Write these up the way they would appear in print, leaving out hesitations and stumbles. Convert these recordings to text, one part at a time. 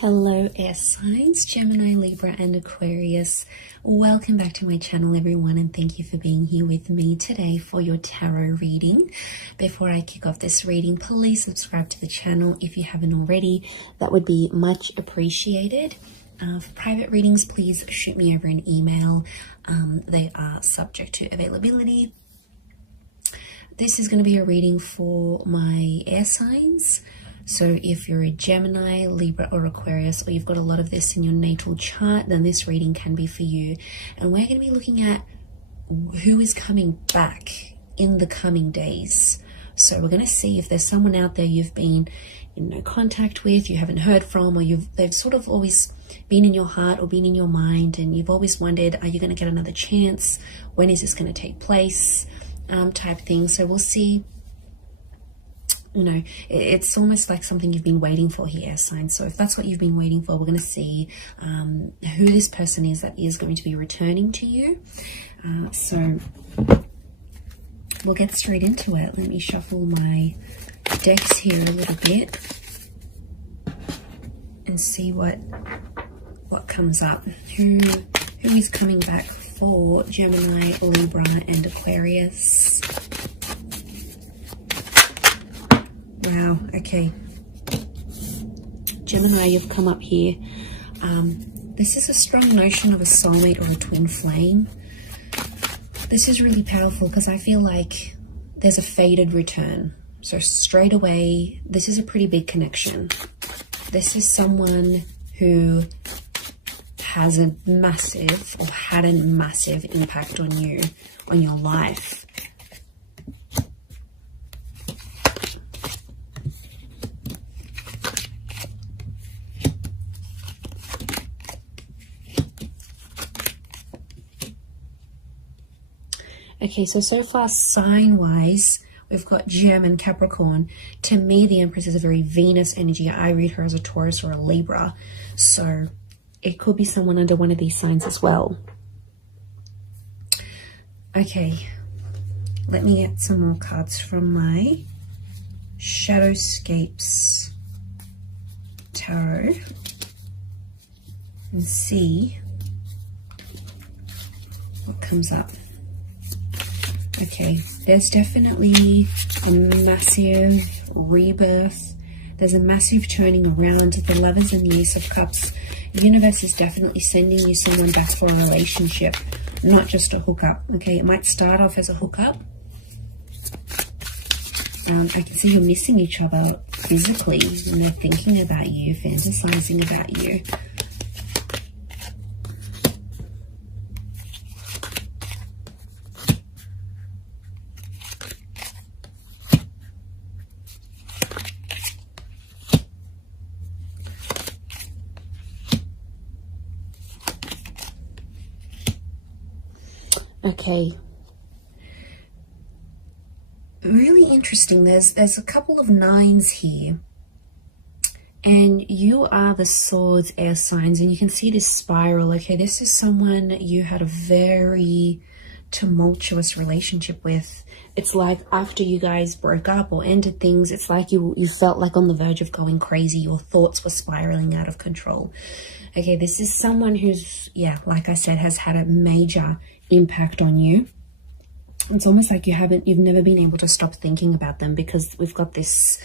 Hello air signs, Gemini, Libra and Aquarius. Welcome back to my channel everyone, and thank you for being here with me today for your tarot reading. Before I kick off this reading, please subscribe to the channel if you haven't already. That would be much appreciated. For private readings, please shoot me over an email. They are subject to availability. This is going to be a reading for my air signs. So if you're a Gemini, Libra or Aquarius, or you've got a lot of this in your natal chart, then this reading can be for you. And we're going to be looking at who is coming back in the coming days. So we're going to see if there's someone out there you've been in no contact with, you haven't heard from, or they've sort of always been in your heart or been in your mind, and you've always wondered, are you going to get another chance? When is this going to take place? Type thing. So we'll see. You know, it's almost like something you've been waiting for here, signs. So if that's what you've been waiting for, we're going to see who this person is that is going to be returning to you. So we'll get straight into it. Let me shuffle my decks here a little bit and see what comes up. Who is coming back for Gemini, Libra and Aquarius? Wow, okay. Gemini, you've come up here. This is a strong notion of a soulmate or a twin flame. This is really powerful because I feel like there's a fated return. So straight away, this is a pretty big connection. This is someone who has a massive or had a massive impact on you, on your life. Okay, so far sign-wise, we've got Gem and Capricorn. To me, the Empress is a very Venus energy. I read her as a Taurus or a Libra. So it could be someone under one of these signs as well. Okay, let me get some more cards from my Shadowscapes Tarot and see what comes up. Okay, there's definitely a massive rebirth. There's a massive turning around. The Lovers and the Ace of Cups. The universe is definitely sending you someone back for a relationship, not just a hookup. Okay, it might start off as a hookup. I can see you're missing each other physically, and they're thinking about you, fantasizing about you. Okay, really interesting. There's a couple of nines here, and you are the Swords air signs, and you can see this spiral. Okay, this is someone you had a very tumultuous relationship with. It's like after you guys broke up or ended things, it's like you felt like on the verge of going crazy. Your thoughts were spiraling out of control. Okay, this is someone who's, yeah, like I said, has had a major impact on you. It's almost like you've never been able to stop thinking about them, because we've got this,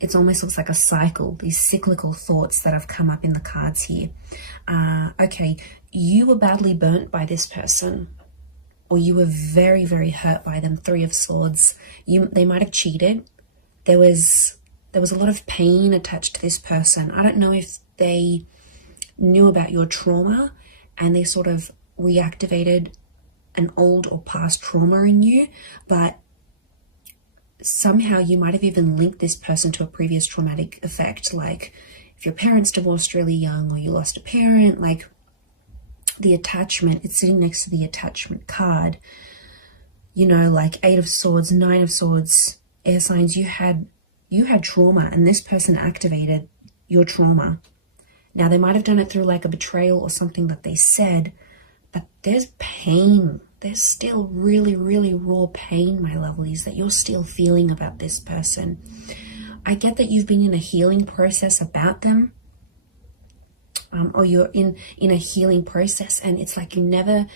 it almost looks like a cycle, these cyclical thoughts that have come up in the cards here. Okay, you were badly burnt by this person, or you were very, very hurt by them. Three of Swords. They might have cheated. There was a lot of pain attached to this person. I don't know if they knew about your trauma and they sort of reactivated an old or past trauma in you, but somehow you might have even linked this person to a previous traumatic effect, like if your parents divorced really young, or you lost a parent. Like the attachment, it's sitting next to the attachment card, you know, like Eight of Swords, Nine of Swords, air signs. You had trauma, and this person activated your trauma. Now they might have done it through like a betrayal or something that they said, but there's pain. There's still really, really raw pain, my lovelies, that you're still feeling about this person. I get that you've been in a healing process about them, or you're in a healing process, and it's like you never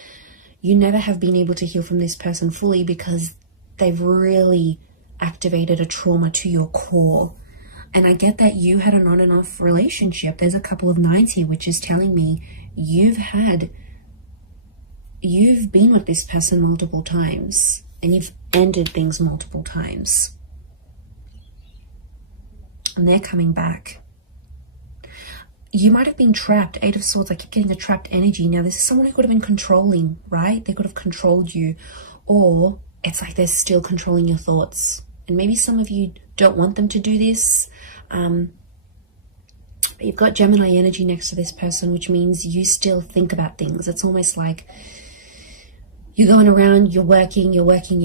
have been able to heal from this person fully because they've really activated a trauma to your core. And I get that you had an on and off relationship. There's a couple of nines here, which is telling me you've been with this person multiple times, and you've ended things multiple times. And they're coming back. You might have been trapped. Eight of Swords, I keep getting a trapped energy. Now, this is someone who could have been controlling, right? They could have controlled you. Or it's like they're still controlling your thoughts. And maybe some of you don't want them to do this. You've got Gemini energy next to this person, which means you still think about things. It's almost like you're going around, you're working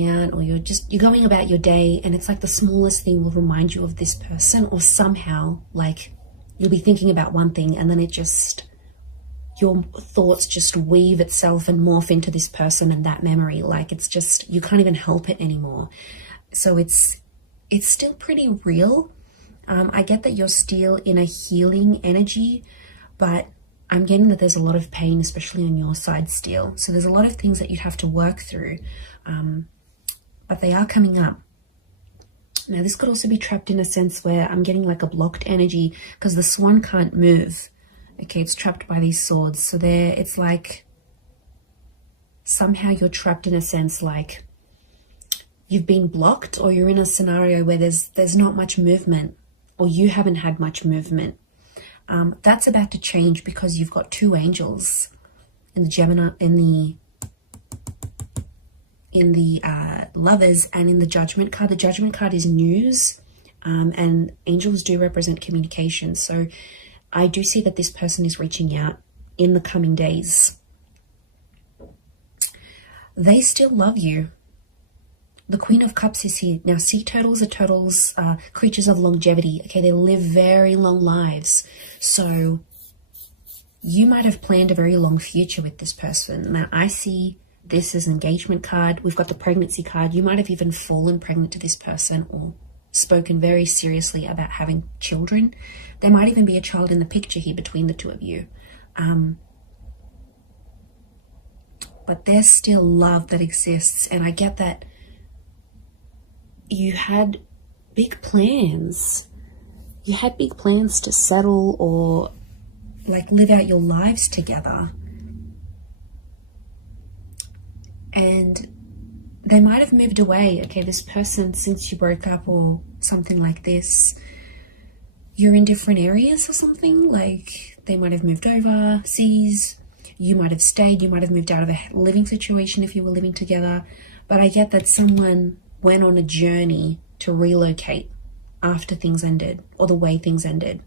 out, or you're going about your day, and it's like the smallest thing will remind you of this person, or somehow like you'll be thinking about one thing and then your thoughts just weave itself and morph into this person and that memory. Like it's just, you can't even help it anymore. So it's still pretty real. I get that you're still in a healing energy, but I'm getting that there's a lot of pain, especially on your side still. So there's a lot of things that you'd have to work through, but they are coming up. Now, this could also be trapped in a sense where I'm getting like a blocked energy because the swan can't move. Okay, it's trapped by these swords. So it's like somehow you're trapped in a sense like you've been blocked, or you're in a scenario where there's not much movement, or you haven't had much movement. That's about to change because you've got two angels in the Gemini, in the Lovers, and in the Judgment card. The Judgment card is news, and angels do represent communication. So I do see that this person is reaching out in the coming days. They still love you. The Queen of Cups is here. Now, sea turtles are creatures of longevity. Okay, they live very long lives. So you might have planned a very long future with this person. Now, I see this as an engagement card. We've got the pregnancy card. You might have even fallen pregnant to this person or spoken very seriously about having children. There might even be a child in the picture here between the two of you. But there's still love that exists. And I get that you had big plans. You had big plans to settle or like live out your lives together. And they might have moved away. Okay, this person, since you broke up or something like this, you're in different areas or something. Like they might have moved overseas. You might have stayed. You might have moved out of a living situation if you were living together. But I get that someone went on a journey to relocate after things ended, or the way things ended.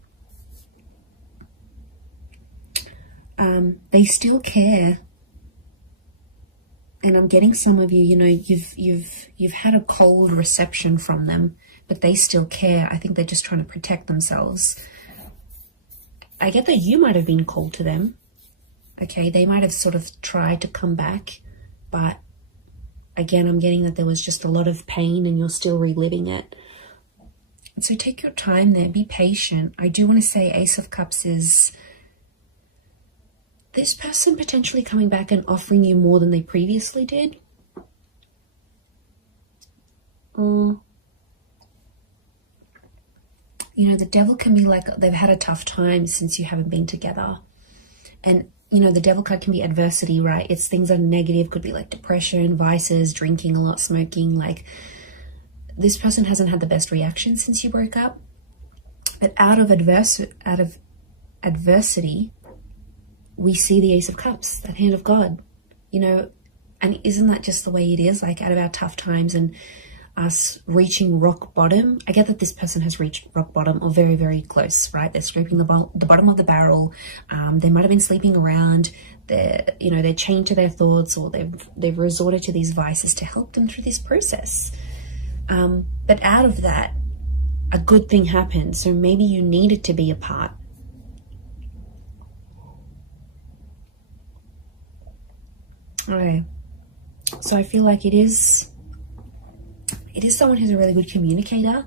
They still care. And I'm getting some of you, you know, you've had a cold reception from them, but they still care. I think they're just trying to protect themselves. I get that you might have been cold to them. Okay, they might have sort of tried to come back, but again, I'm getting that there was just a lot of pain and you're still reliving it. And so take your time there, be patient. I do want to say Ace of Cups is this person potentially coming back and offering you more than they previously did. You know, the Devil can be like they've had a tough time since you haven't been together. And, you know, the Devil card can be adversity, right? It's things that are negative, could be like depression, vices, drinking a lot, smoking. Like this person hasn't had the best reaction since you broke up. But out of adversity, we see the Ace of Cups, that hand of God, you know, and isn't that just the way it is? Like out of our tough times and us reaching rock bottom. I get that this person has reached rock bottom or very, very close, right? They're scraping the bottom of the barrel. They might have been sleeping around. They're chained to their thoughts, or they've resorted to these vices to help them through this process. But out of that, a good thing happened. So maybe you needed to be apart. Okay, so I feel like it is It is someone who's a really good communicator.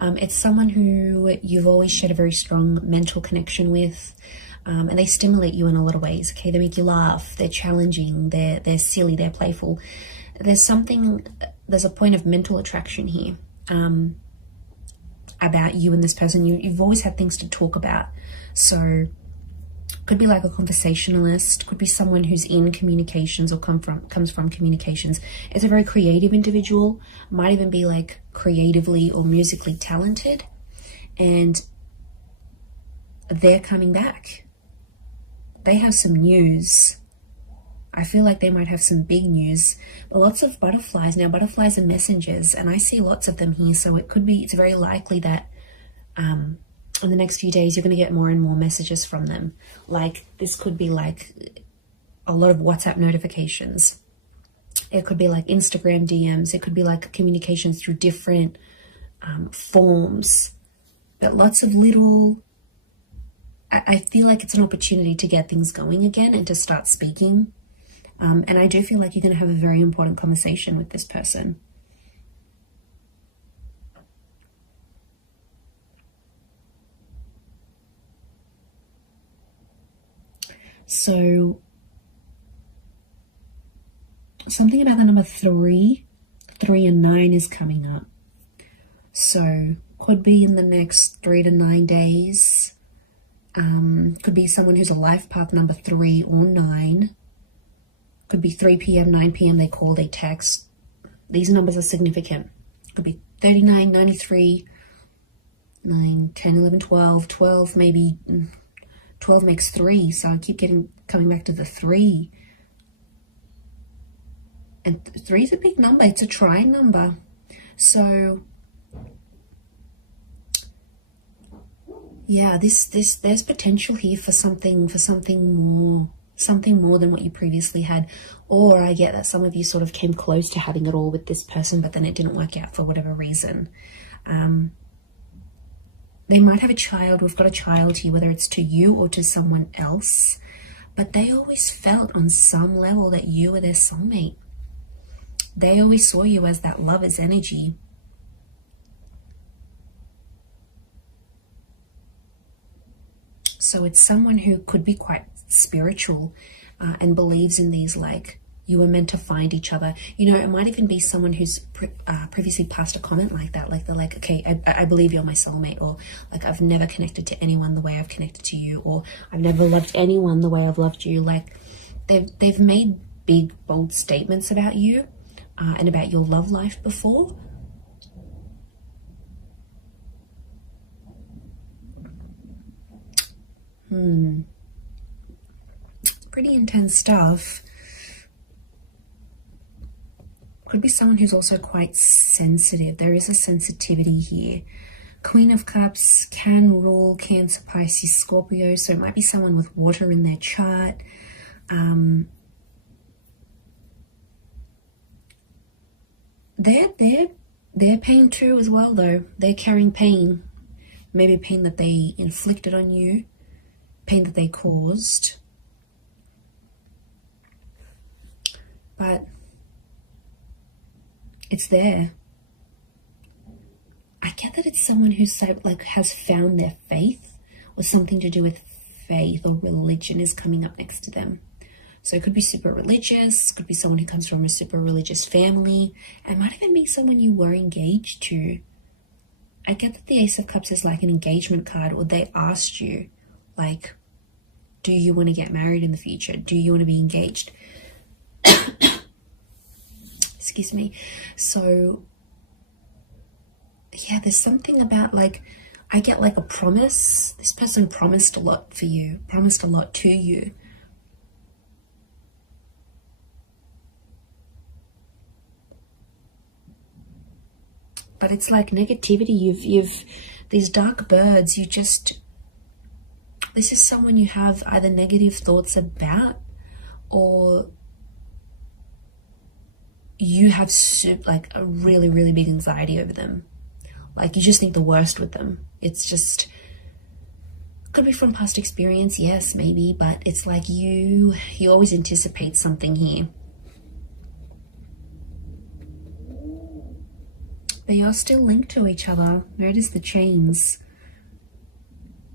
It's someone who you've always shared a very strong mental connection with, and they stimulate you in a lot of ways. Okay, they make you laugh, they're challenging, they're silly, they're playful. There's a point of mental attraction here about you and this person. You've always had things to talk about. So could be like a conversationalist, could be someone who's in communications or comes from communications. It's a very creative individual, might even be like creatively or musically talented, and they're coming back. They have some news. I feel like they might have some big news, but lots of butterflies. Now, butterflies are messengers, and I see lots of them here, so it's very likely that in the next few days, you're going to get more and more messages from them. Like, this could be like a lot of WhatsApp notifications. It could be like Instagram DMs. It could be like communications through different forms. But lots of little... I feel like it's an opportunity to get things going again and to start speaking. And I do feel like you're going to have a very important conversation with this person. So something about the number 3 and 9 is coming up. So could be in the next 3 to 9 days. Could be someone who's a life path number 3 or 9. Could be 3 p.m., 9 p.m. They call, they text. These numbers are significant. Could be 39, 93, 9, 10, 11, 12, 12 maybe. 12 makes 3, so I keep coming back to the 3. And 3 is a big number. It's a trying number. So yeah, there's potential here for something more than what you previously had. Or I get that some of you sort of came close to having it all with this person, but then it didn't work out for whatever reason. They might have a child. We've got a child here, whether it's to you or to someone else. But they always felt on some level that you were their soulmate. They always saw you as that lover's energy. So it's someone who could be quite spiritual and believes in these, like, you were meant to find each other. You know, it might even be someone who's previously passed a comment like that. Like, they're like, okay, I believe you're my soulmate. Or like, I've never connected to anyone the way I've connected to you. Or I've never loved anyone the way I've loved you. Like, they've made big, bold statements about you and about your love life before. Pretty intense stuff. Could be someone who's also quite sensitive. There is a sensitivity here. Queen of Cups can rule Cancer, Pisces, Scorpio. So it might be someone with water in their chart. They're pain too as well, though. They're carrying pain. Maybe pain that they inflicted on you. Pain that they caused. But it's there. I get that it's someone who's like has found their faith, or something to do with faith or religion is coming up next to them. So it could be super religious, could be someone who comes from a super religious family. It might even be someone you were engaged to. I get that the Ace of Cups is like an engagement card, or they asked you, like, do you want to get married in the future? Do you want to be engaged? Excuse me. So yeah, there's something about, like, I get like a promise. This person promised a lot for you, promised a lot to you. But it's like negativity. You've these dark birds, this is someone you have either negative thoughts about, or you have like a really, really big anxiety over them. Like, you just think the worst with them. It's just, could be from past experience, yes, maybe, but it's like you always anticipate something here. but you're still linked to each other. Notice the chains.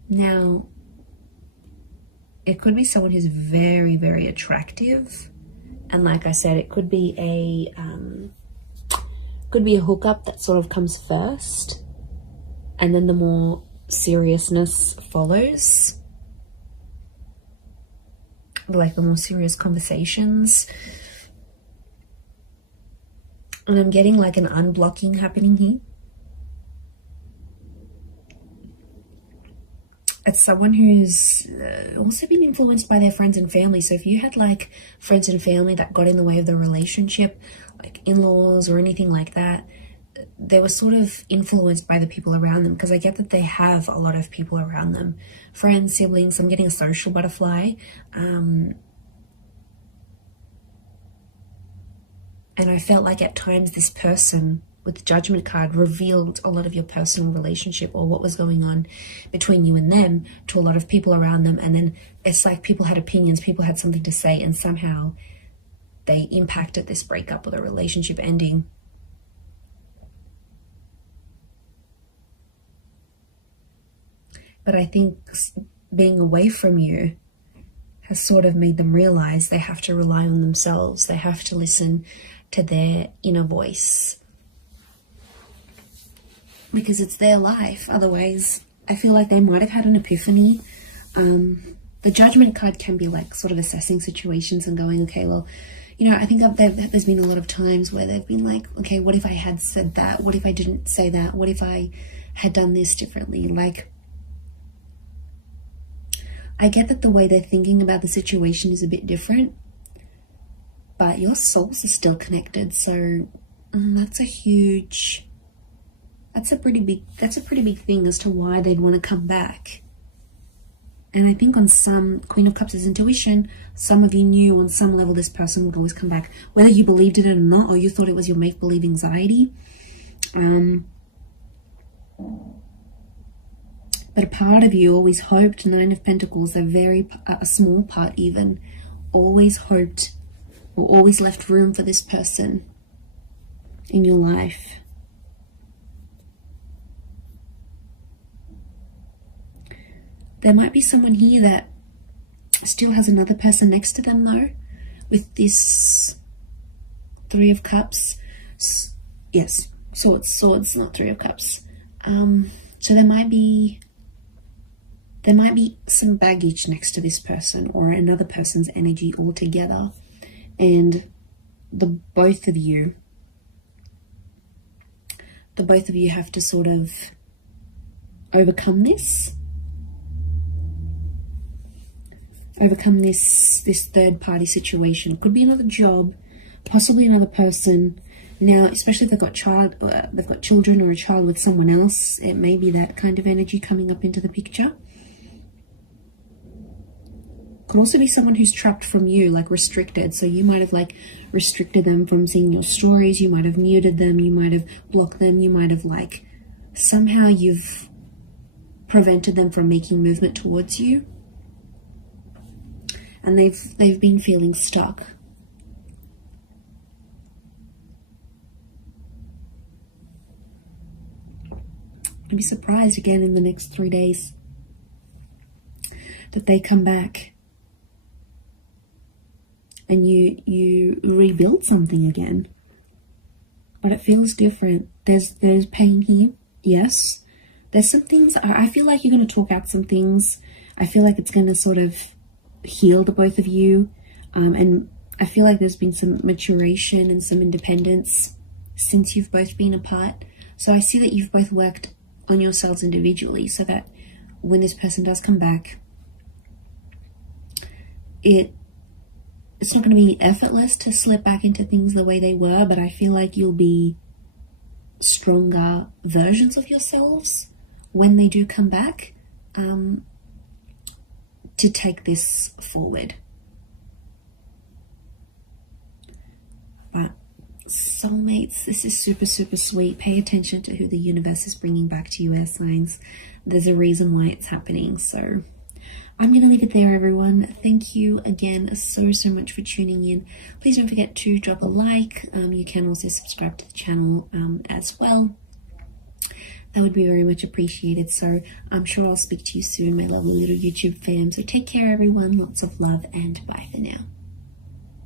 Now, it could be someone who's very, very attractive. And like I said, it could be a hookup that sort of comes first, and then the more seriousness follows. Like the more serious conversations. And I'm getting like an unblocking happening here. It's someone who's also been influenced by their friends and family. So if you had like friends and family that got in the way of the relationship, like in-laws or anything like that, they were sort of influenced by the people around them, because I get that they have a lot of people around them. Friends, siblings, I'm getting a social butterfly. And I felt like at times this person with the Judgment card revealed a lot of your personal relationship or what was going on between you and them to a lot of people around them. And then it's like people had opinions, people had something to say, and somehow they impacted this breakup or the relationship ending. But I think being away from you has sort of made them realize they have to rely on themselves. They have to listen to their inner voice, because it's their life. Otherwise, I feel like they might have had an epiphany. The Judgment card can be like sort of assessing situations and going, okay, well, you know, I think there's been a lot of times where they've been like, okay, what if I had said that? What if I didn't say that? What if I had done this differently? Like, I get that the way they're thinking about the situation is a bit different, but your souls are still connected. So that's a pretty big thing as to why they'd want to come back. And I think on some, Queen of Cups is intuition. Some of you knew on some level this person would always come back, whether you believed it or not, or you thought it was your make-believe anxiety. But a part of you always hoped, 9 of Pentacles, a small part even, always hoped or always left room for this person in your life. There might be someone here that still has another person next to them though, with this 3 of Cups. Yes, swords, not 3 of Cups. So there might be some baggage next to this person or another person's energy altogether. And the both of you have to sort of overcome this third party situation. Could be another job, possibly another person. Now, especially if they've got children or a child with someone else, it may be that kind of energy coming up into the picture. Could also be someone who's trapped from you, like restricted. So you might have like restricted them from seeing your stories. You might have muted them. You might have blocked them. You might have like somehow you've prevented them from making movement towards you. And they've been feeling stuck. I'd be surprised again in the next 3 days that they come back and you rebuild something again. But it feels different. There's pain here, yes. There's some things, I feel like you're going to talk out some things. I feel like it's going to sort of heal the both of you. And I feel like there's been some maturation and some independence since you've both been apart. So I see that you've both worked on yourselves individually so that when this person does come back, it's not going to be effortless to slip back into things the way they were, but I feel like you'll be stronger versions of yourselves when they do come back, to take this forward. But soulmates, this is super, super sweet. Pay attention to who the universe is bringing back to you, air signs. There's a reason why it's happening. So I'm going to leave it there, everyone. Thank you again so much for tuning in. Please don't forget to drop a like. You can also subscribe to the channel as well. that would be very much appreciated. So I'm sure I'll speak to you soon, my lovely little YouTube fam. So take care, everyone. Lots of love, and bye for now.